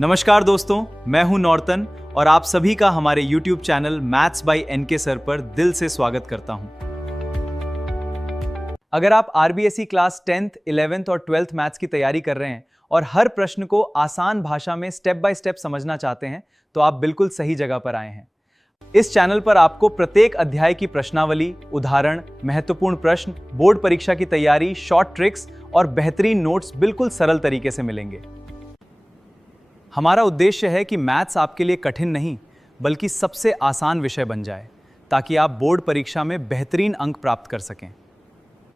नमस्कार दोस्तों, मैं हूं नॉर्तन और आप सभी का हमारे YouTube channel maths by NK sir पर दिल से स्वागत करता हूं। अगर आप आरबीएसई क्लास 10th, 11th और 12th मैथ्स की तैयारी कर रहे हैं और हर प्रश्न को आसान भाषा में स्टेप बाय स्टेप समझना चाहते हैं, तो आप बिल्कुल सही जगह पर आए हैं। इस चैनल पर आपको प्रत्येक अध्याय की प्रश्नावली, उदाहरण, महत्वपूर्ण प्रश्न, बोर्ड परीक्षा की तैयारी, शॉर्ट ट्रिक्स और बेहतरीन नोट्स बिल्कुल सरल तरीके से मिलेंगे। हमारा उद्देश्य है कि मैथ्स आपके लिए कठिन नहीं, बल्कि सबसे आसान विषय बन जाए, ताकि आप बोर्ड परीक्षा में बेहतरीन अंक प्राप्त कर सकें।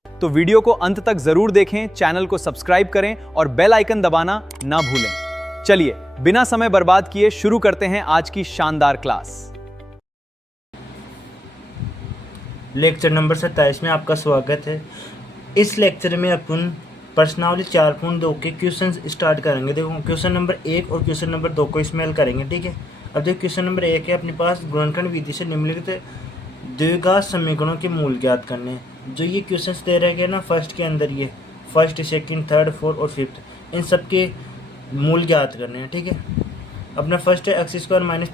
तो वीडियो को अंत तक जरूर देखें, चैनल को सब्सक्राइब करें और बेल आइकन दबाना ना भूलें। चलिए, बिना समय बर्बाद किए शुरू करते हैं आज की शानदार क्लास। लेक्चर नंबर 27 में आपका स्वागत है। इस लेक्चर में अपन प्रश्नावली 4.2 के क्वेश्चन स्टार्ट करेंगे। देखो, क्वेश्चन नंबर 1 और क्वेश्चन नंबर 2 को इसमें हल करेंगे, ठीक है। अब देखो, क्वेश्चन नंबर 1 है अपने पास, गुणनखंड विधि से निम्नलिखित द्विघात समीकरणों के मूल ज्ञात करने हैं। जो ये क्वेश्चन दे रहे हैं ना, फर्स्ट के अंदर ये फर्स्ट, सेकंड, थर्ड, फोर्थ और फिफ्थ, इन सब के मूल ज्ञात करने हैं, ठीक है। अपना फर्स्ट है x² -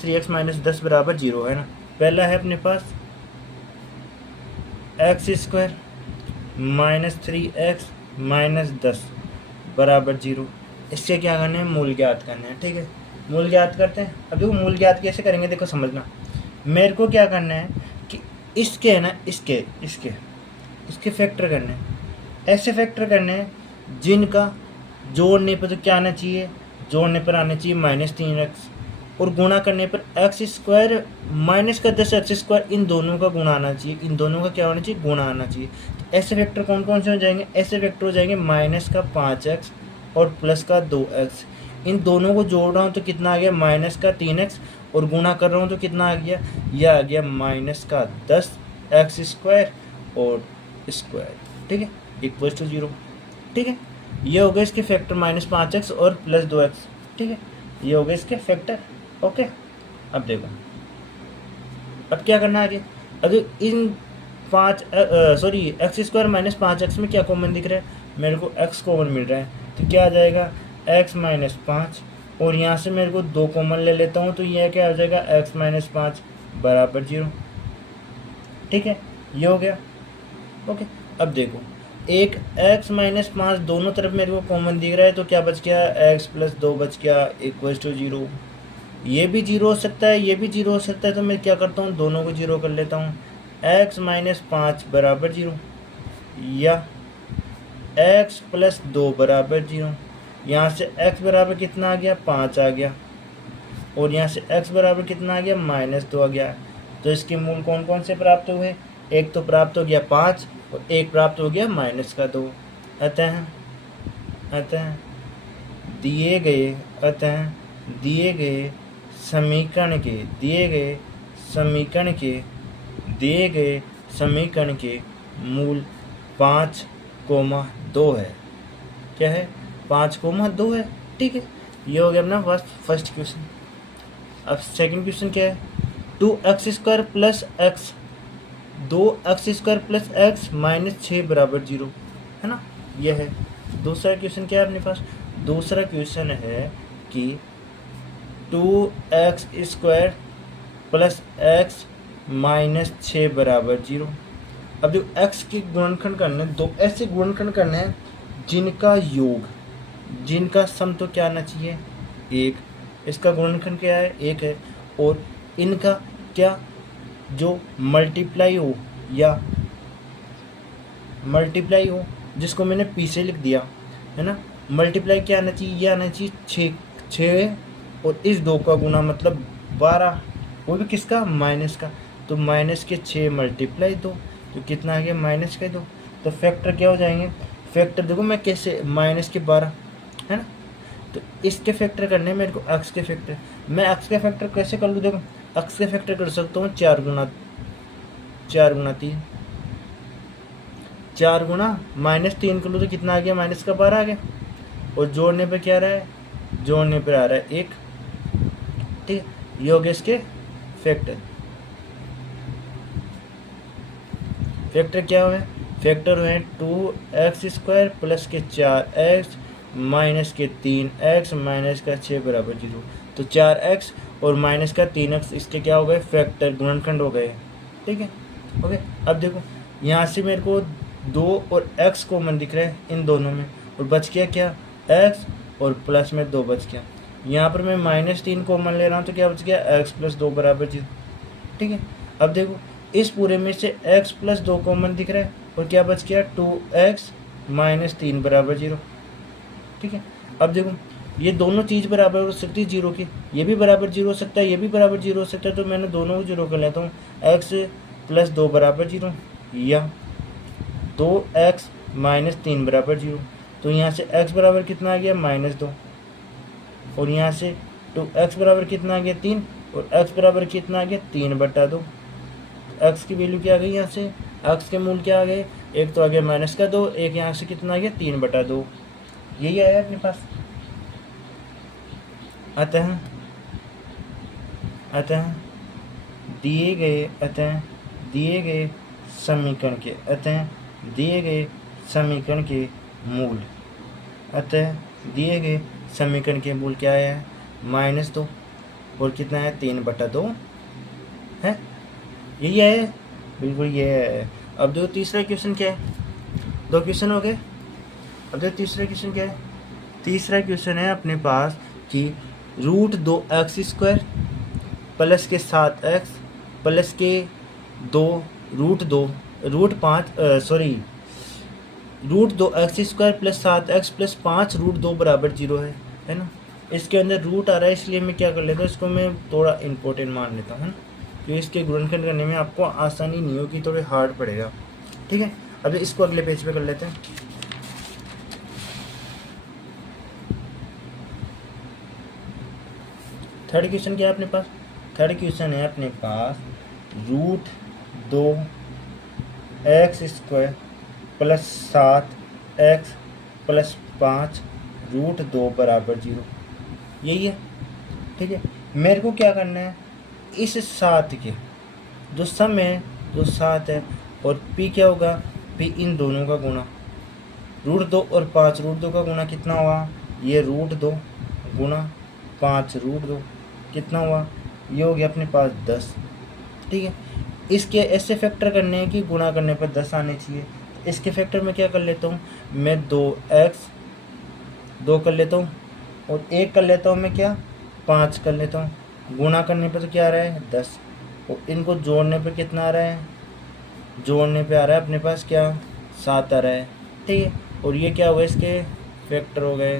3x - 10 = 0, है ना। पहला है अपने पास x² - 3x - 10 = 0। इससे क्या करना है, मूल ज्ञात करना है, ठीक है। मूल ज्ञात करते हैं। अब देखो, मूल ज्ञात कैसे करेंगे, देखो समझना। मेरे को क्या करना है कि इसके है ना, इसके फैक्टर करने हैं। ऐसे फैक्टर करने हैं जिनका जोड़ने पर तो क्या आना चाहिए, जोड़ने पर आना चाहिए -3x, और गुणा करने पर x² - 10x², इन दोनों का गुणा आना चाहिए। इन दोनों का क्या होना चाहिए, गुणा आना चाहिए। तो ऐसे वेक्टर कौन कौन से हो जाएंगे, ऐसे वेक्टर हो जाएंगे -5x और +2x। इन दोनों को जोड़ रहा हूँ तो कितना आ गया, -3x, और गुणा कर रहा हूँ तो कितना आ गया, यह आ गया -10x² और स्क्वायर, ठीक है, = 0, ठीक है। ये हो गए इसके फैक्टर -5x और +2x, ठीक है। ये हो गए इसके फैक्टर, ओके। अब देखो, अब क्या करना है आगे। अगर इन x² - 5x में क्या कॉमन दिख रहा है, मेरे को x कॉमन मिल रहा है, तो क्या आ जाएगा x - 5, और यहाँ से मेरे को 2 कॉमन ले लेता हूँ, तो यह क्या हो जाएगा, x - 5 = 0, ठीक है। ये हो गया, ओके। अब देखो, एक x - 5 दोनों तरफ मेरे को कॉमन दिख रहा है, तो क्या बच गया, x + 2 बच गया, = 0। ये भी 0 हो सकता है, ये भी 0 हो सकता है, तो मैं क्या करता हूँ, दोनों को 0 कर लेता हूँ। x - 5 = 0 या x + 2 = 0। यहाँ से x बराबर कितना आ गया, 5 आ गया, और यहाँ से x बराबर कितना आ गया, -2 आ गया। तो इसके मूल कौन कौन से प्राप्त हुए, एक तो प्राप्त हो गया 5 और एक प्राप्त हो गया -2। अतः दिए गए समीकरण के मूल 5,2 है। क्या है, 5,2 है, ठीक है। ये हो गया अपना फर्स्ट क्वेश्चन। अब सेकंड क्वेश्चन क्या है, 2x² + x, 2x² + x - 6 = 0, है ना। यह है दूसरा क्वेश्चन। क्या है अपने पास, दूसरा क्वेश्चन है कि 2x² + x - 6 = 0। अब जो x के गुणनखंड करने, दो ऐसे गुणनखंड करने हैं जिनका योग, जिनका सम तो क्या आना चाहिए, 1। इसका गुणनखंड क्या है, 1 है, और इनका क्या, जो मल्टीप्लाई हो, जिसको मैंने p से लिख दिया, है ना। मल्टीप्लाई क्या आना चाहिए, ये आना चाहिए 6, और इस 2 का गुना मतलब 12, वो भी किसका, माइनस का। तो -6 × 2, तो कितना आ गया, -2। तो फैक्टर क्या हो जाएंगे, फैक्टर देखो मैं कैसे, -12, है ना। तो इसके फैक्टर करने मेरे को x के फैक्टर, मैं x के फैक्टर कैसे कर लूँ, देखो x के फैक्टर कर सकता हूँ 4 × 3, 4 गुना -3 कर लूँ तो कितना आ गया, -12 आ गया, और जोड़ने पे क्या आ रहा है, जोड़ने पे आ रहा है 1, ठीक है। ये हो गया इसके फैक्टर। फैक्टर क्या हुए, फैक्टर हुए 2x² + 4x माइनस के 3x माइनस का 6 बराबर 0। तो 4x और माइनस का 3x इसके क्या हो गए, फैक्टर, गुणनखंड हो गए। ठीक है, ओके। अब देखो यहाँ से मेरे को 2 और x कॉमन दिख रहा है इन दोनों में, और बच गया क्या, x और प्लस में 2 बच गया। यहाँ पर मैं -3 कॉमन ले रहा हूँ तो क्या बच गया, x प्लस 2 बराबर 0। ठीक है, अब देखो इस पूरे में से x प्लस 2 कॉमन दिख रहा है और क्या बच गया, 2x माइनस 3 बराबर 0। ठीक है, अब देखो ये दोनों चीज़ बराबर हो सकती है 0 की, ये भी बराबर 0 हो सकता है, ये भी बराबर 0 हो सकता है, तो मैंने दोनों को 0 कर लेता हूँ। x प्लस 2 बराबर 0 या 2x माइनस 3 बराबर 0। तो यहाँ से x बराबर कितना आ गया, -2, और यहाँ से 2x बराबर कितना आ गया, 3, और x बराबर कितना आ गया, 3/2। x की वैल्यू क्या आ गई, यहाँ से x के मूल क्या आ गए, एक तो आ गया -2, एक यहाँ से कितना आ गया, 3/2। यही आया अपने पास। अतः दिए गए समीकरण के मूल, क्या है, -2 और कितना है, 3/2 है। यही है, बिल्कुल ये है। अब देखो तीसरा क्वेश्चन क्या है, 2 क्वेश्चन हो गए। अब देखो तीसरा क्वेश्चन क्या है, तीसरा क्वेश्चन है अपने पास कि √2x² प्लस के 7x प्लस के 2√2x² प्लस 7x प्लस 5 √2 बराबर 0 है ना। इसके अंदर रूट आ रहा है, इसलिए मैं क्या कर लेता हूँ, इसको मैं थोड़ा इम्पोर्टेंट मान लेता हूँ, तो इसके गुणनखंड करने में आपको आसानी नहीं होगी, थोड़े हार्ड पड़ेगा। ठीक है, अब इसको अगले पेज पे कर लेते हैं। थर्ड क्वेश्चन क्या है अपने पास, थर्ड क्वेश्चन है अपने पास √2x² प्लस 7x प्लस 5 √2 बराबर 0। यही है। ठीक है, मेरे को क्या करना है, इस 7 के जो सम है, जो 7 है, और p क्या होगा, p इन दोनों का गुणा, √2 और 5 √2 का गुणा कितना हुआ, ये √2 गुणा 5 √2 कितना हुआ, ये हो गया अपने पास 10। ठीक है, इसके ऐसे फैक्टर करने हैं कि गुणा करने पर 10 आने चाहिए। इसके फैक्टर में क्या कर लेता हूँ मैं, 2 कर लेता हूँ, और 1 कर लेता हूँ मैं, क्या 5 कर लेता हूँ। गुणा करने पर तो क्या आ रहा है, 10, और इनको जोड़ने पर कितना आ रहा है, जोड़ने पे आ रहा है अपने पास क्या, 7 आ रहा है। ठीक है, और ये क्या होगा, इसके फैक्टर हो गए,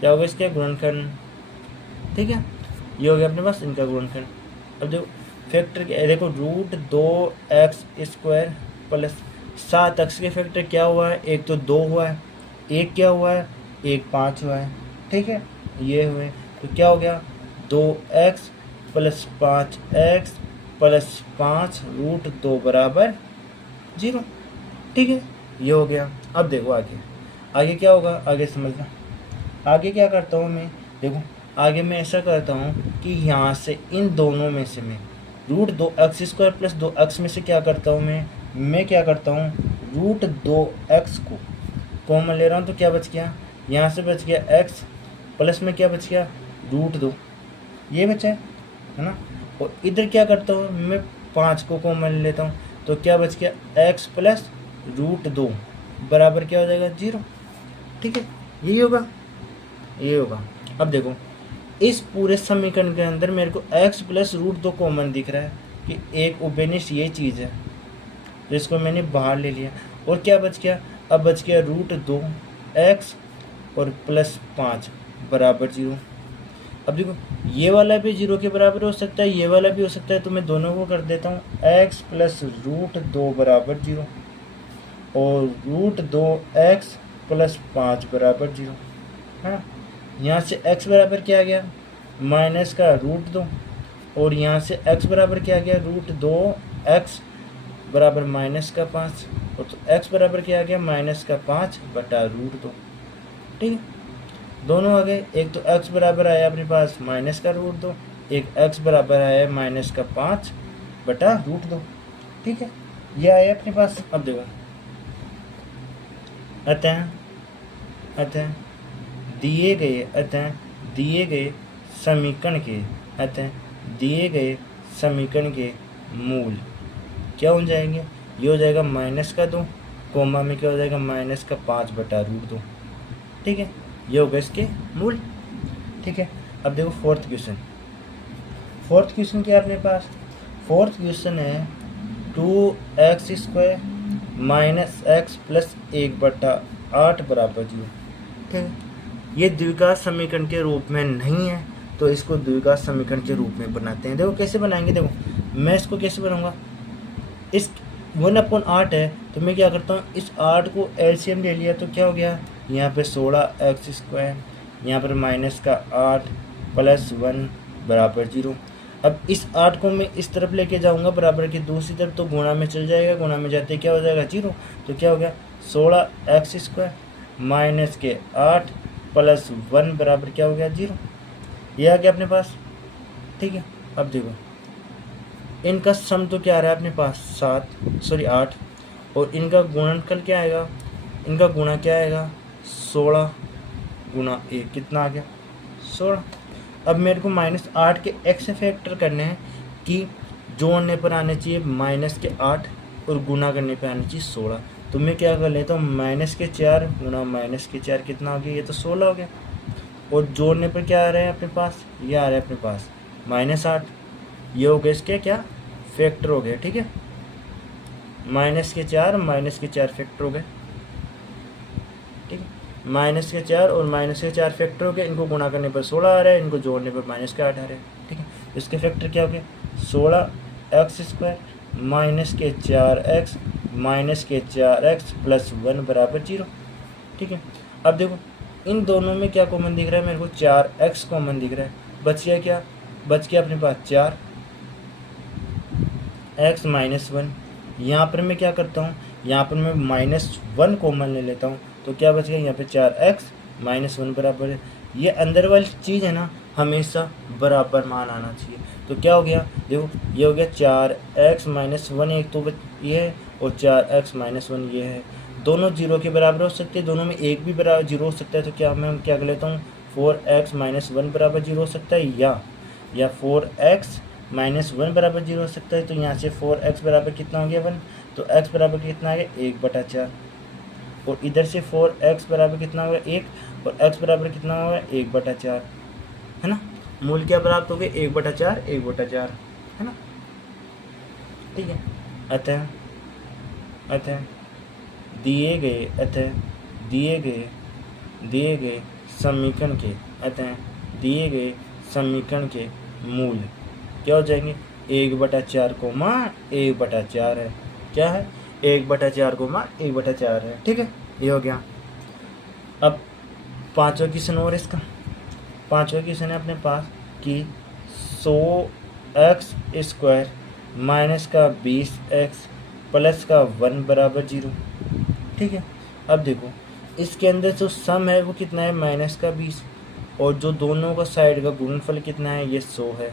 क्या होगा, इसके गुणनखंड। ठीक है, ये हो गया अपने पास इनका गुणनखंड। अब जो फैक्टर देखो, √2x² प्लस 7x के फैक्टर क्या हुआ है, एक तो 2 हुआ है, एक क्या हुआ है, एक 5 हुआ है। ठीक है, ये हुए, तो क्या हो गया, 2x प्लस 5x प्लस 5 √2 बराबर 0। ठीक है, ये हो गया। अब देखो आगे क्या होगा, आगे समझना। आगे क्या करता हूँ मैं, देखो आगे मैं ऐसा करता हूँ कि यहाँ से इन दोनों में से मैं √2x² प्लस 2x में से क्या करता हूँ मैं क्या करता हूँ, √2x को कॉमन ले रहा हूँ, तो क्या बच गया, यहाँ से बच गया x, प्लस में क्या बच गया, √2, ये बचा है ना। और इधर क्या करता हूँ मैं, 5 को कॉमन ले लेता हूँ, तो क्या बच गया, x प्लस √2 बराबर क्या हो जाएगा, 0। ठीक है, यही होगा, ये होगा। अब देखो इस पूरे समीकरण के अंदर मेरे को x प्लस √2 कॉमन दिख रहा है कि एक उपेनिश ये चीज़ है, जिसको मैंने बाहर ले लिया, और क्या बच गया, अब बच गया √2x और प्लस 5 बराबर 0। अब देखो ये वाला भी 0 के बराबर हो सकता है, ये वाला भी हो सकता है, तो मैं दोनों को कर देता हूँ, x प्लस √2 बराबर 0 और √2x प्लस 5 बराबर 0 है। यहाँ से x बराबर क्या आ गया, माइनस का √2, और यहाँ से x बराबर क्या आ गया, √2x बराबर माइनस का 5, और तो x बराबर क्या आ गया, माइनस का 5 बटा √2। ठीक है, दोनों आ गए। एक तो x बराबर आया अपने पास माइनस का √2, एक x बराबर आया माइनस का 5 बटा √2। ठीक है, ये आया अपने पास। अब देखो अतः दिए गए अतः दिए गए समीकरण के अतः दिए गए समीकरण के मूल क्या हो जाएंगे, ये हो जाएगा -2 कोमा में क्या हो जाएगा -5/√2। ठीक है, ये हो गए इसके मूल। ठीक है, अब देखो फोर्थ क्वेश्चन क्या है अपने पास। फोर्थ क्वेश्चन है 2x² - x + 1/8 = 0। ठीक है, ये द्विघात समीकरण के रूप में नहीं है तो इसको द्विघात समीकरण के रूप में बनाते हैं। देखो कैसे बनाएंगे, देखो मैं इसको कैसे बनाऊंगा, इस 1/8 है तो मैं क्या करता हूँ, इस 8 को एलसीएम ले लिया तो क्या हो गया, यहाँ पे 16x², यहाँ पर -8 + 1 = 0। अब इस 8 को मैं इस तरफ लेके जाऊंगा बराबर की दूसरी तरफ तो गुणा में चल जाएगा, गुणा में जाते क्या हो जाएगा 0। तो क्या हो गया 16x² - 8 + 1 बराबर क्या हो गया 0। ये आ गया अपने पास। ठीक है, अब देखो इनका सम तो क्या आ रहा है अपने पास 8 और इनका गुणनफल क्या आएगा, इनका गुणा क्या आएगा 16 × 1 कितना आ गया 16। अब मेरे को -8 के x फैक्टर करने हैं कि जोड़ने पर आने चाहिए -8 और गुना करने पर आने चाहिए 16। तो मैं क्या कर लेता हूँ -4 × -4 कितना हो गया, ये तो 16 हो गया। और जोड़ने पर क्या आ रहा है अपने पास, ये आ रहा है अपने पास -8, ये हो गया इसके क्या फैक्टर हो गया। ठीक है, -4 फैक्टर हो गए। ठीक है, -4 और -4 फैक्टर हो गए, इनको गुणा करने पर 16 आ रहा है, इनको जोड़ने पर -8 आ रहा है। ठीक है, इसके फैक्टर क्या हो गए 16x² - 4x - 4x + 1 = 0। ठीक है, अब देखो इन दोनों में क्या कॉमन दिख रहा है, मेरे को 4x कॉमन दिख रहा है। बच गया क्या, बच गया अपने पास 4x - 1। यहाँ पर मैं क्या करता हूँ, यहाँ पर मैं -1 कॉमन ले लेता हूँ तो क्या बच गया यहाँ पे 4x - 1 बराबर है। ये अंदर वाली चीज़ है ना, हमेशा बराबर मान आना चाहिए। तो क्या हो गया, देखो ये हो गया 4x - 1 एक तो ये है और 4x - 1 ये है, दोनों 0 के बराबर हो सकते हैं, दोनों में एक भी बराबर 0 हो सकता है। तो क्या मैं क्या कर लेता हूँ 4x - 1 बराबर 0 हो सकता है या 4x - 1 बराबर 0 हो सकता है। तो यहाँ से 4x बराबर कितना हो गया 1, तो x बराबर कितना आ गया 1/4 और इधर से 4x बराबर कितना होगा 1 और x बराबर कितना होगा 1/4 है ना। मूल क्या प्राप्त हो गए 1/4 है ना। ठीक है, अतः दिए गए समीकरण के मूल क्या हो जाएंगे 1/4 है, क्या है 1/4 है। ठीक है, ये हो गया। अब पांचवा क्वेश्चन और इसका पांचवा क्वेश्चन है अपने पास कि 100x² - 20x + 1 = 0। ठीक है, अब देखो इसके अंदर जो सम है वो कितना है -20 और जो दोनों का साइड का गुणनफल कितना है ये 100 है।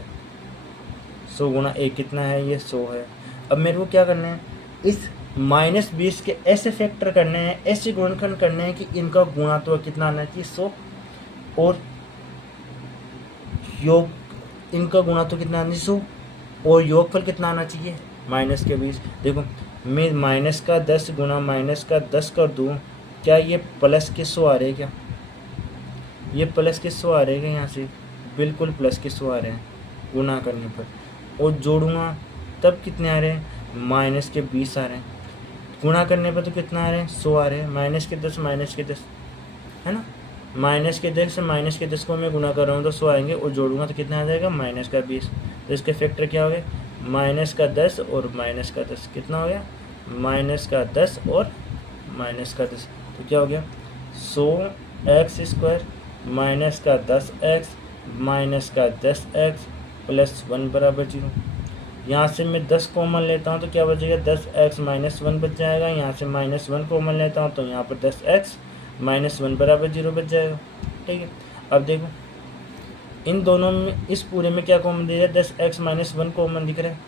100 × 1 कितना है ये 100 है। अब मेरे को क्या करना है, इस -20 के ऐसे फैक्टर करने हैं, ऐसे गुणनखंड करने हैं कि इनका गुणा तो कितना आना चाहिए 100 और योग इनका गुणा तो कितना आना चाहिए 100 और योगफल कितना आना चाहिए -20। देखो मैं -10 × -10 कर दूँ, क्या ये प्लस के 100 आ रहे हैं, क्या ये प्लस के 100 आ रहे हैं, यहाँ से बिल्कुल प्लस के 100 आ रहे हैं गुणा करने पर। और जोड़ूंगा तब कितने आ रहे हैं -20 आ रहे हैं, गुणा करने पर तो कितना आ रहे हैं 100 आ रहे हैं, -10 है ना। -10 से -10 को मैं गुणा कर रहा हूँ तो 100 आएंगे और जोड़ूंगा तो कितना आ जाएगा -20। तो इसके फैक्टर क्या हो गए -10 और -10 कितना हो गया -10 और -10। तो क्या हो गया 100x² - 10x -10x + 1 = 0। यहाँ से मैं 10 कॉमन लेता हूँ तो क्या बचेगा 10x - 1 बच जाएगा। यहाँ से -1 कॉमन लेता हूँ तो यहाँ पर 10x - 1 = 0 बच जाएगा। ठीक है, अब देखो इन दोनों में इस पूरे में क्या कॉमन दिया है 10x - 1 कॉमन दिख रहा है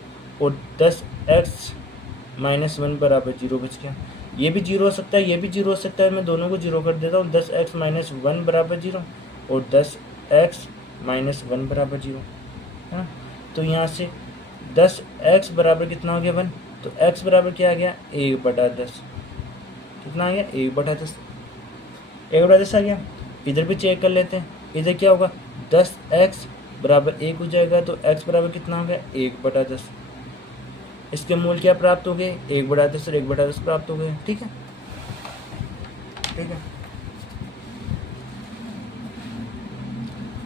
और 10x - 1 = 0 बच गया। ये भी जीरो हो सकता है, ये भी जीरो हो सकता है, मैं दोनों को जीरो कर देता हूँ। 10x माइनस 1 बराबर जीरो और 10x माइनस 1 बराबर जीरो है ना। तो यहाँ से 10x बराबर कितना हो गया 1, तो x बराबर क्या आ गया 1/10, कितना आ गया 1/10, 1/10 आ गया। इधर भी चेक कर लेते हैं, इधर क्या होगा 10x बराबर 1 हो जाएगा, तो x बराबर कितना हो गया 1/10। इसके मूल क्या प्राप्त हो गए 1/10 और 1/10 प्राप्त हो गए। ठीक है, ठीक है।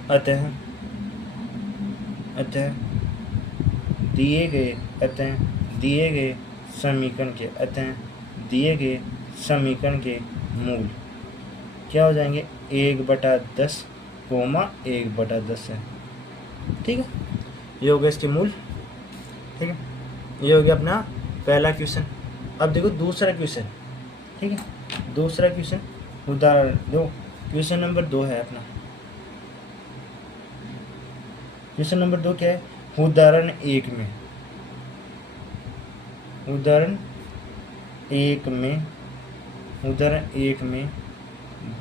अतः दिए गए समीकरण के मूल क्या हो जाएंगे 1/10, 1/10 है। ठीक है, ये हो गया इसके मूल। ठीक है, ये हो गया अपना पहला क्वेश्चन। अब देखो दूसरा क्वेश्चन। ठीक है, दूसरा क्वेश्चन उदाहरण दो, क्वेश्चन नंबर 2 है अपना। क्वेश्चन नंबर 2 क्या है, उदाहरण 1 में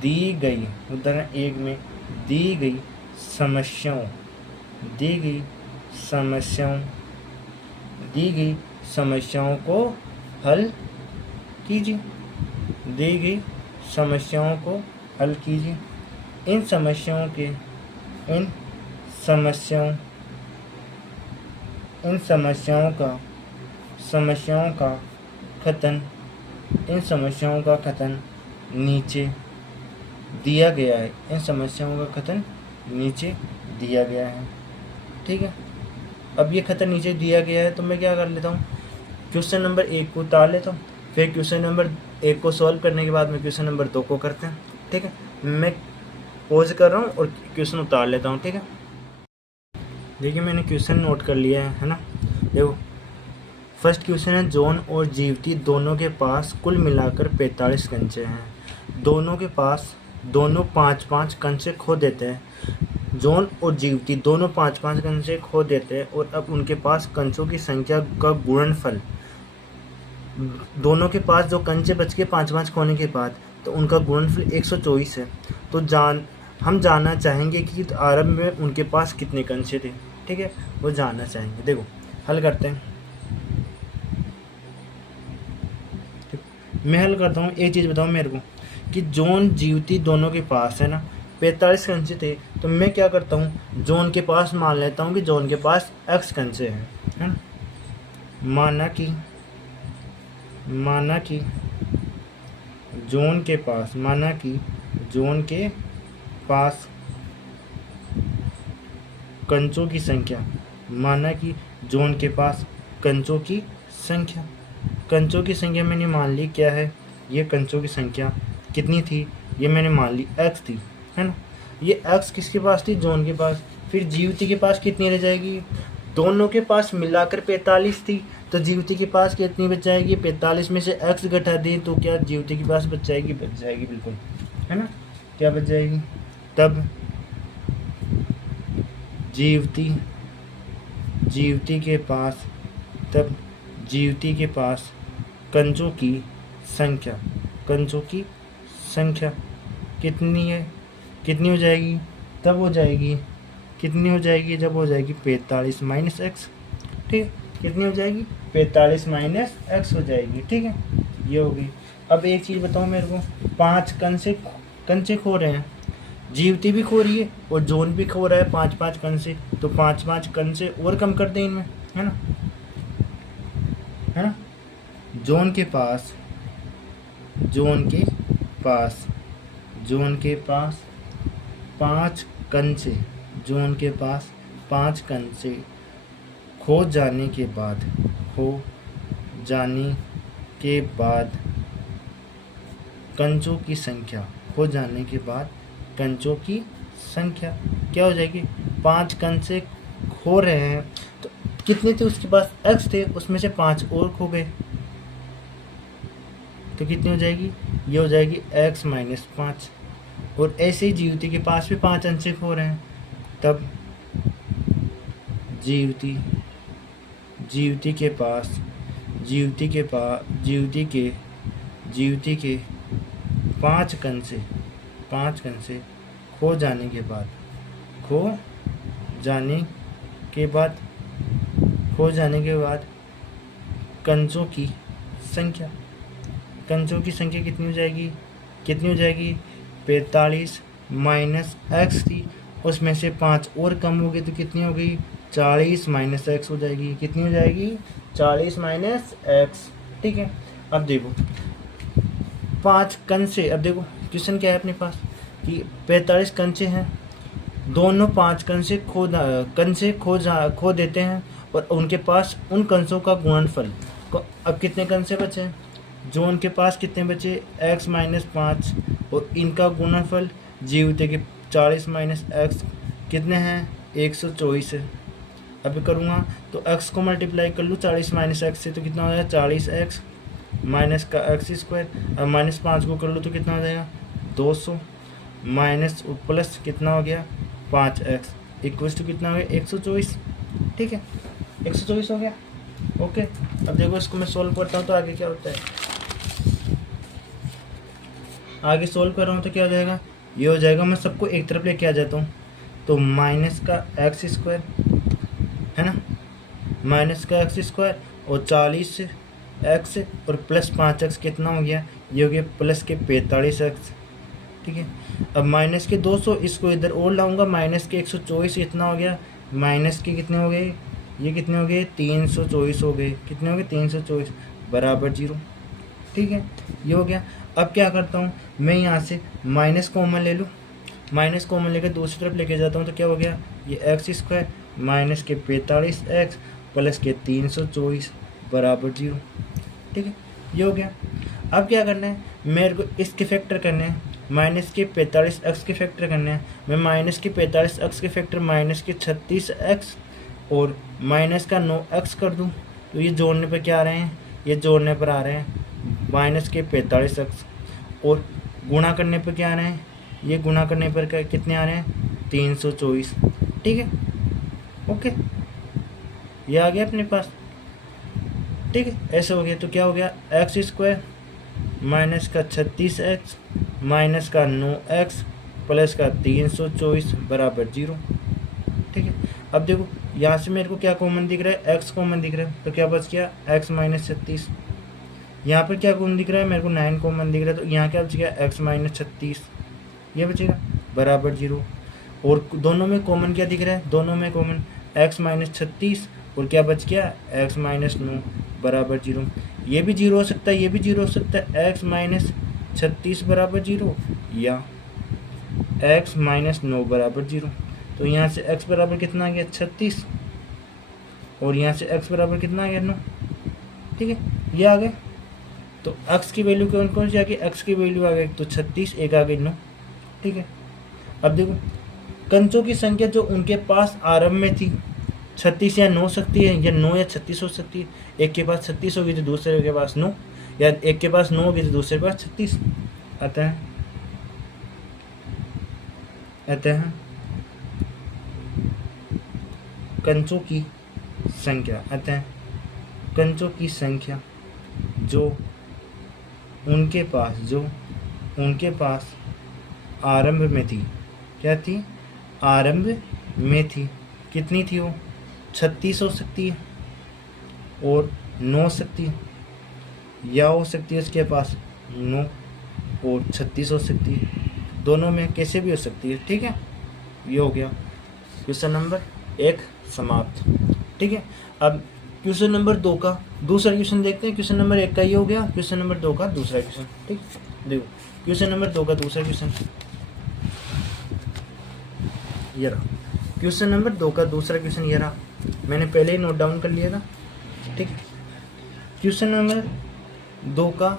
दी गई समस्याओं को हल कीजिए। इन समस्याओं का कथन नीचे दिया गया है। ठीक है, अब ये कथन नीचे दिया गया है, तो मैं क्या कर लेता हूँ, क्वेश्चन नंबर 1 को उतार लेता हूँ, फिर क्वेश्चन नंबर 1 को सॉल्व करने के बाद में क्वेश्चन नंबर 2 को करते हैं। ठीक है, मैं पॉज कर रहा हूँ और क्वेश्चन उतार लेता हूँ। ठीक है, देखिए मैंने क्वेश्चन नोट कर लिया है ना। देखो फर्स्ट क्वेश्चन है, जॉन और जीवती दोनों के पास कुल मिलाकर 45 कंचे हैं। दोनों 5-5 कंचे खो देते हैं। जॉन और जीवती दोनों 5-5 कंचे खो देते हैं और अब उनके पास कंचों की संख्या का गुणनफल, दोनों के पास जो कंचे बच के 5-5 खोने के बाद, तो उनका गुणनफल 124 है। तो हम जानना चाहेंगे कि आरंभ में उनके पास कितने कंचे थे। ठीक है, वो जानना चाहेंगे। देखो हल करते हैं, मैं हल करता हूँ। एक चीज़ बताओ मेरे को कि जॉन जीवती दोनों के पास है ना 45 कंचे थे, तो मैं क्या करता हूँ, जॉन के पास मान लेता हूँ कि जॉन के पास x कंचे हैं, है ना। माना कि जॉन के पास कंचों की संख्या, कंचों की संख्या मैंने मान ली क्या है, ये कंचों की संख्या कितनी थी, ये मैंने मान ली x थी, है ना। ये x किसके पास थी, जॉन के पास। फिर जीवती के पास कितनी रह जाएगी, दोनों के पास मिलाकर 45 थी, तो जीवती के पास कितनी बच जाएगी, 45 में से x घटा दें तो क्या जीवती के पास बच जाएगी बिल्कुल, है ना। क्या बच जाएगी, तब जीवती के पास कंचों की संख्या कितनी है, कितनी हो जाएगी, तब हो जाएगी, कितनी हो जाएगी, जब हो जाएगी 45 माइनस एक्स। ठीक है, कितनी हो जाएगी 45 माइनस एक्स हो जाएगी। ठीक है, ये हो गई। अब एक चीज़ बताओ मेरे को, 5 कंचे खो रहे हैं, जीवती भी खो रही है और जॉन भी खो रहा है 5-5 कंचे, तो 5-5 कंचे और कम कर दें इनमें, है ना। जॉन के पास 5 कंचे खो जाने के बाद कंचों की संख्या क्या हो जाएगी, 5 कंचे खो रहे हैं, तो कितने थे उसके पास, x थे, उसमें से 5 और खो गए, तो कितनी हो जाएगी, ये हो जाएगी x माइनस 5। और ऐसे ही जीवती के पास भी 5 अंशे खो रहे हैं, तब जीवती जीविती के 5 कंसे खो जाने के बाद कंसों की संख्या कितनी हो जाएगी 45 माइनस एक्स थी, उसमें से 5 और कम हो गई तो कितनी हो गई 40 माइनस एक्स हो जाएगी। कितनी हो जाएगी 40 माइनस एक्स। ठीक है, अब देखो 5 कंसे, अब देखो क्वेश्चन क्या है अपने पास कि 45 कंसे हैं, दोनों 5 कंसे खो देते हैं और उनके पास उन कंसों का गुणनफल। अब कितने कंसे बचे हैं, जो उनके पास कितने बचे x माइनस 5 और इनका गुणनफल जीवित के 40 माइनस एक्स कितने हैं 124 है। अब करूँगा तो x को मल्टीप्लाई कर लूँ 40 माइनस एक्स से तो कितना हो जाएगा 40x माइनस का एक्स स्क्वायर। अब माइनस 5 को कर लूँ तो कितना हो जाएगा 200 माइनस प्लस कितना हो गया 5x इक्वल टू कितना हो गया 124। ठीक है, 124 हो गया। ओके, अब देखो इसको मैं सोल्व करता हूँ तो आगे क्या होता है। आगे सोल्व कर रहा हूँ तो क्या हो जाएगा, ये हो जाएगा, मैं सबको एक तरफ लेके आ जाता हूँ तो माइनस का एक्स स्क्वायर है ना, माइनस का एक्स स्क्वायर और 40x और प्लस 5x कितना हो गया, ये हो गया प्लस के 45x। ठीक है, अब माइनस के 200 इसको इधर और लाऊंगा, माइनस के 124 इतना हो गया, माइनस के कितने हो गए, ये कितने हो गए 324 हो गए, कितने हो गए 324 बराबर 0। ठीक है, ये हो गया। अब क्या करता हूँ, मैं यहाँ से माइनस कॉमन ले लूँ, माइनस कॉमन लेकर दूसरी तरफ लेके जाता हूँ तो क्या हो गया, ये एक्स स्क्वायर माइनस के 45x प्लस के 324 बराबर 0। ठीक है, ये हो गया। अब क्या करना है, मेरे को इसके फैक्टर करने हैं, माइनस के 45x के फैक्टर करने हैं। मैं माइनस के 45x के फैक्टर माइनस के 36x और माइनस का 9x कर दूं तो ये जोड़ने पर क्या आ रहे हैं, ये जोड़ने पर आ रहे हैं माइनस के 45x और गुणा करने पर क्या आ रहे हैं, ये गुणा करने पर कितने आ रहे हैं 324। ठीक है, ओके, ये आ गया अपने पास। ठीक है, ऐसे हो गया तो क्या हो गया एक्स स्क्वायर माइनस का 36x माइनस का 9x प्लस का 324 बराबर 0। ठीक है, अब देखो यहाँ से मेरे को क्या कॉमन दिख रहा है, x कॉमन दिख रहा है तो क्या बच गया x माइनस 36। यहाँ पर क्या कॉमन दिख रहा है, मेरे को 9 कॉमन दिख रहा है तो यहाँ क्या बच गया x माइनस 36, ये बचेगा बराबर 0। और दोनों में कॉमन क्या दिख रहा है, दोनों में कॉमन x माइनस 36 और क्या बच गया x माइनस 9 बराबर 0। ये भी 0 हो सकता है, ये भी 0 हो सकता है, x माइनस 36 बराबर 0 या x माइनस 9 बराबर 0। तो यहाँ से x बराबर कितना आ गया 36 और यहाँ से x बराबर कितना आ गया 9। ठीक है, ये आ गए। तो x की वैल्यू कौन कौन सी आ गई, x की वैल्यू आ गई तो 36, एक आ गई 9। ठीक है, अब देखो कंसों की संख्या जो उनके पास आरंभ में थी 36 या 9 हो सकती है, या 9 या 36 हो सकती है। एक के पास 36 होगी तो दूसरे के पास 9, या एक के पास 9 होगी तो दूसरे के पास 36 आता है। कंसों की संख्या आता है, कंसों की संख्या जो उनके पास आरंभ में थी, क्या थी आरंभ में थी, कितनी थी वो 36 हो सकती है और 9 हो सकती है, या हो सकती है उसके पास 9 और 36 हो सकती है, दोनों में कैसे भी हो सकती है। ठीक है, ये हो गया क्वेश्चन नंबर 1 समाप्त। ठीक है, अब क्वेश्चन नंबर 2 का दूसरा क्वेश्चन देखते हैं। क्वेश्चन नंबर 1 का ये हो गया, क्वेश्चन नंबर 2 का दूसरा क्वेश्चन। ठीक, देखो क्वेश्चन नंबर 2 का दूसरा क्वेश्चन ये रहा, क्वेश्चन नंबर 2 का दूसरा क्वेश्चन ये रहा, मैंने पहले ही नोट डाउन कर लिया था। ठीक, क्वेश्चन नंबर 2 का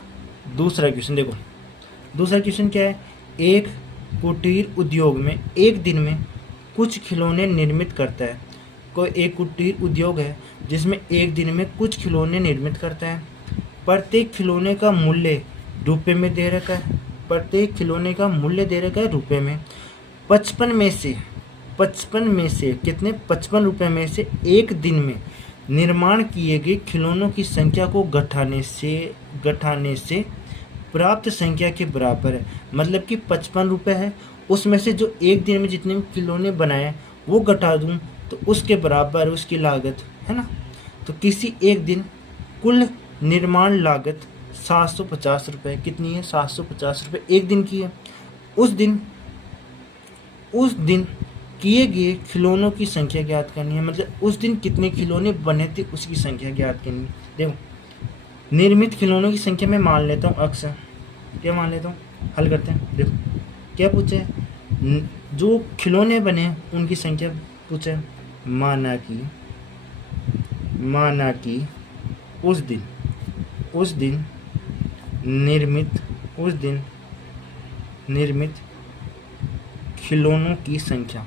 दूसरा क्वेश्चन देखो, दूसरा क्वेश्चन क्या है, एक कुटीर उद्योग में एक दिन में कुछ खिलौने निर्मित करता है। कोई एक कुटीर उद्योग है जिसमें एक दिन में कुछ खिलौने निर्मित करता है। प्रत्येक खिलौने का मूल्य रुपये में दे रखा है, प्रत्येक खिलौने का मूल्य दे रखा है रुपये में। 55 में से कितने 55 रुपये में से एक दिन में निर्माण किए गए खिलौनों की संख्या को घटाने से प्राप्त संख्या के बराबर है, मतलब कि 55 रुपये है, उसमें से जो एक दिन में जितने खिलौने बनाए वो घटा दूँ तो उसके बराबर उसकी लागत है ना। तो किसी एक दिन कुल निर्माण लागत 750 रुपये, कितनी है? 750 रुपये एक दिन की है। उस दिन किए गए खिलौनों की संख्या ज्ञात करनी है, मतलब उस दिन कितने खिलौने बने थे उसकी संख्या ज्ञात करनी है। देखो निर्मित खिलौनों की संख्या मैं मान लेता हूँ अक्सर, क्या मान लेता हूँ, हल करते हैं। देखो क्या पूछे है, जो खिलौने बने हैं उनकी संख्या पूछे है। माना कि उस दिन निर्मित खिलौनों की संख्या,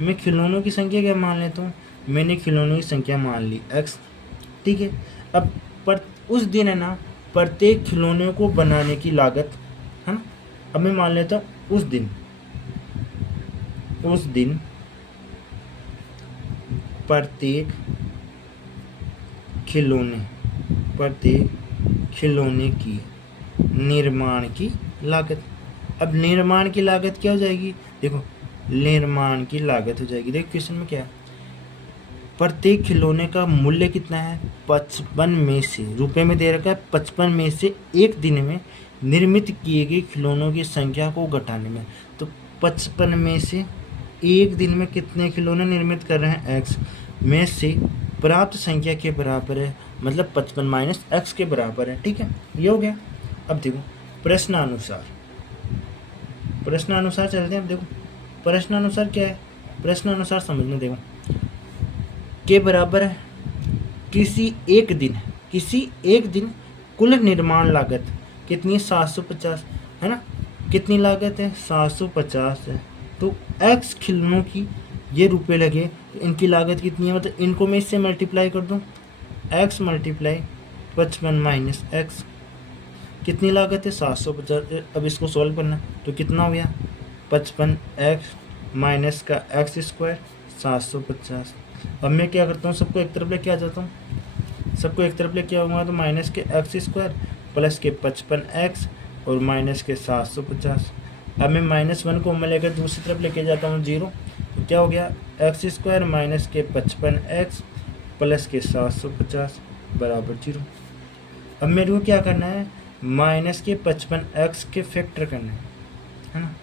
मैं खिलौनों की संख्या क्या मान लेता हूँ, मैंने खिलौनों की संख्या मान ली x, ठीक है। अब उस दिन है ना प्रत्येक खिलौने को बनाने की लागत है ना, अब मैं मान लेता हूँ उस दिन प्रत्येक खिलौने की निर्माण की लागत। अब निर्माण की लागत क्या हो जाएगी, देखो निर्माण की लागत हो जाएगी, देखो क्वेश्चन में क्या है, प्रत्येक खिलौने का मूल्य कितना है, 55 में से, रुपए में दे रखा है 55 में से एक दिन में निर्मित किए गए खिलौनों की संख्या को घटाने में। तो 55 में से एक दिन में कितने खिलौने निर्मित कर रहे हैं, x में से प्राप्त संख्या के बराबर है, मतलब 55 माइनस x के बराबर है, ठीक है, ये हो गया। अब देखो प्रश्नानुसार चलते हैं। अब देखो प्रश्नानुसार क्या है, प्रश्नानुसार समझना, देखो के बराबर है किसी एक दिन कुल निर्माण लागत कितनी है, 750 है ना, कितनी लागत है, 750 है। तो x खिलौनों की ये रुपए लगे तो इनकी लागत कितनी है, मतलब इनको मैं इससे मल्टीप्लाई कर दूं, x मल्टीप्लाई 55 माइनस x, कितनी लागत है 750। अब इसको सॉल्व करना तो कितना हो गया, 55x माइनस का x स्क्वायर 750। अब मैं क्या करता हूँ, सबको एक तरफ लेके आ जाता हूँ, सबको एक तरफ लेके आऊँगा तो माइनस के x स्क्वायर प्लस के 55x और माइनस के 750। अब मैं -1 को मैं लेकर दूसरी तरफ लेके जाता हूँ 0, तो क्या हो गया, x स्क्वायर माइनस के 55x प्लस के 750 बराबर 0। अब मेरे को क्या करना है, माइनस के 55x के फैक्टर करना है ना,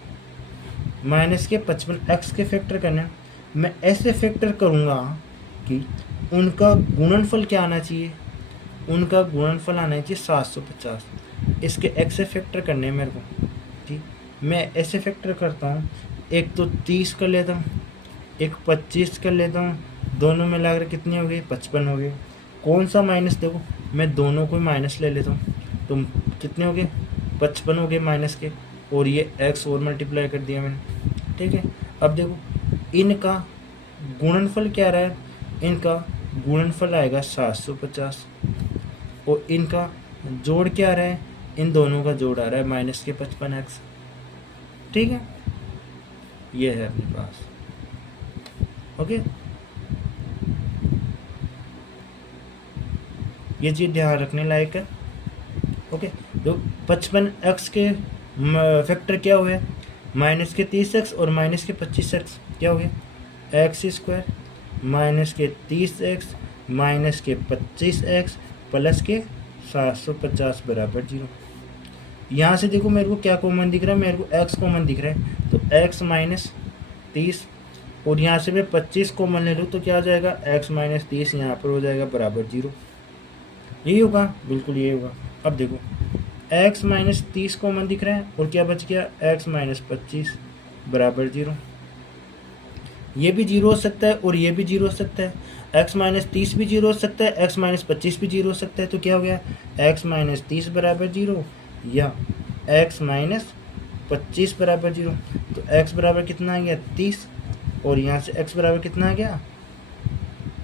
माइनस के 55x के फैक्टर करना है। मैं ऐसे फैक्टर करूँगा कि उनका गुणनफल क्या आना चाहिए, उनका गुणनफल आना चाहिए 750। इसके x से फैक्टर करने हैं मेरे को, ठीक, मैं ऐसे फैक्टर करता हूँ, एक तो 30 कर लेता हूँ, एक 25 कर लेता हूँ, दोनों में लाकर कितने हो गए, 55 हो गए। कौन सा माइनस, देखो मैं दोनों को माइनस ले लेता हूँ, तो कितने हो गए, 55 हो गए माइनस के, और ये x और मल्टीप्लाई कर दिया मैंने, ठीक है। अब देखो इनका गुणनफल क्या रहा है, इनका गुणनफल आएगा 750 और इनका जोड़ क्या रहा है, इन दोनों का जोड़ आ रहा है माइनस के 55x, ठीक है, ये है अपने पास, ओके। ये चीज़ ध्यान रखने लायक है, ओके। तो 55x के फैक्टर क्या हुए, माइनस के 30x और माइनस के 25x, क्या हो गया, x स्क्वायर माइनस के 30x माइनस के 25x प्लस के 750 बराबर 0। यहाँ से देखो मेरे को क्या कॉमन दिख रहा है, मेरे को x कॉमन दिख रहा है, तो x माइनस 30 और यहाँ से मैं 25 कॉमन ले लूँ तो क्या आ जाएगा, x माइनस 30 यहाँ पर हो जाएगा बराबर 0, यही होगा, बिल्कुल यही होगा। अब देखो x माइनस 30 कॉमन दिख रहा है और क्या बच गया, x माइनस 25 बराबर 0। ये भी 0 हो सकता है और ये भी 0 हो सकता है, x माइनस 30 भी 0 हो सकता है, x माइनस 25 भी 0 हो सकता है, तो क्या हो गया, x माइनस 30 बराबर 0 या x माइनस 25 बराबर 0। तो x बराबर कितना आ गया, 30, और यहाँ से x बराबर कितना आ गया,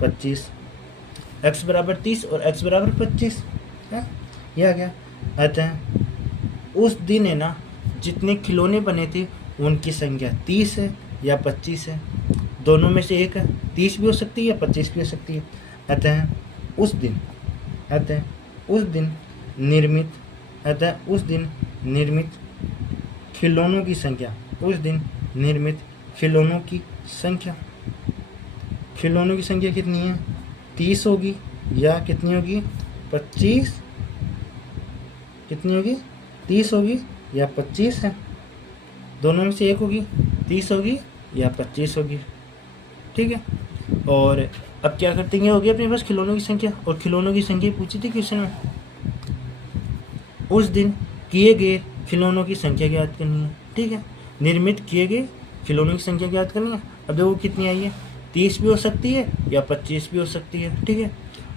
25, x बराबर 30 और x बराबर 25 है, यह आ गया। अतः उस दिन है ना जितने खिलौने बने थे उनकी संख्या 30 है या 25 है, दोनों में से एक है, 30 भी हो सकती है या 25 भी हो सकती है। अतः अतः उस दिन निर्मित खिलौनों की संख्या, उस दिन निर्मित खिलौनों की संख्या कितनी है? 30 होगी या कितनी होगी? 25। कितनी होगी? 30 होगी या 25 है? दोनों में से एक होगी, 30 होगी या 25 होगी। ठीक है, और अब क्या करते हैं, ये हो गया अपने पास खिलौनों की संख्या, और खिलौनों की संख्या पूछी थी क्वेश्चन में। उस दिन किए गए खिलौनों की संख्या ज्ञात करनी है। ठीक है, निर्मित किए गए खिलौनों की संख्या ज्ञात करनी है। अब देखो कितनी आई है, 30 भी हो सकती है या 25 भी हो सकती है। ठीक है,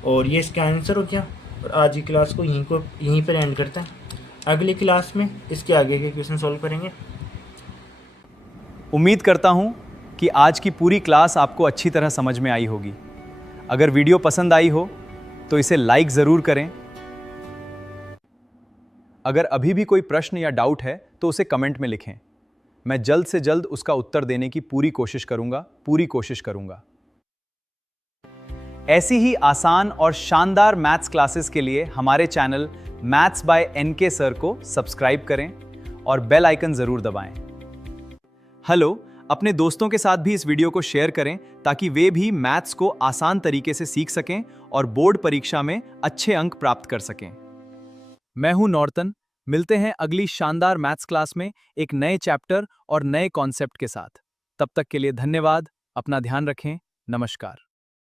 और ये इसका आंसर हो गया। और आज की क्लास को यहीं पर एंड करते हैं। अगली क्लास में इसके आगे के क्वेश्चन सॉल्व करेंगे। उम्मीद करता हूं कि आज की पूरी क्लास आपको अच्छी तरह समझ में आई होगी। अगर वीडियो पसंद आई हो तो इसे लाइक ज़रूर करें। अगर अभी भी कोई प्रश्न या डाउट है तो उसे कमेंट में लिखें। मैं जल्द से जल्द उसका उत्तर देने की पूरी कोशिश करूंगा। ऐसी ही आसान और शानदार मैथ्स क्लासेस के लिए हमारे channel maths by NK sir को सब्सक्राइब करें और बेल आइकन ज़रूर दबाएं। हेलो, अपने दोस्तों के साथ भी इस वीडियो को शेयर करें ताकि वे भी मैथ्स को आसान तरीके से सीख सकें और बोर्ड परीक्षा में अच्छे अंक प्राप्त कर सकें। मैं हूं नॉर्तन। मिलते हैं अगली शानदार मैथ्स क्लास में एक नए चैप्टर और नए कॉन्सेप्ट के साथ। तब तक के लिए धन्यवाद। अपना ध्यान रखें। नमस्कार।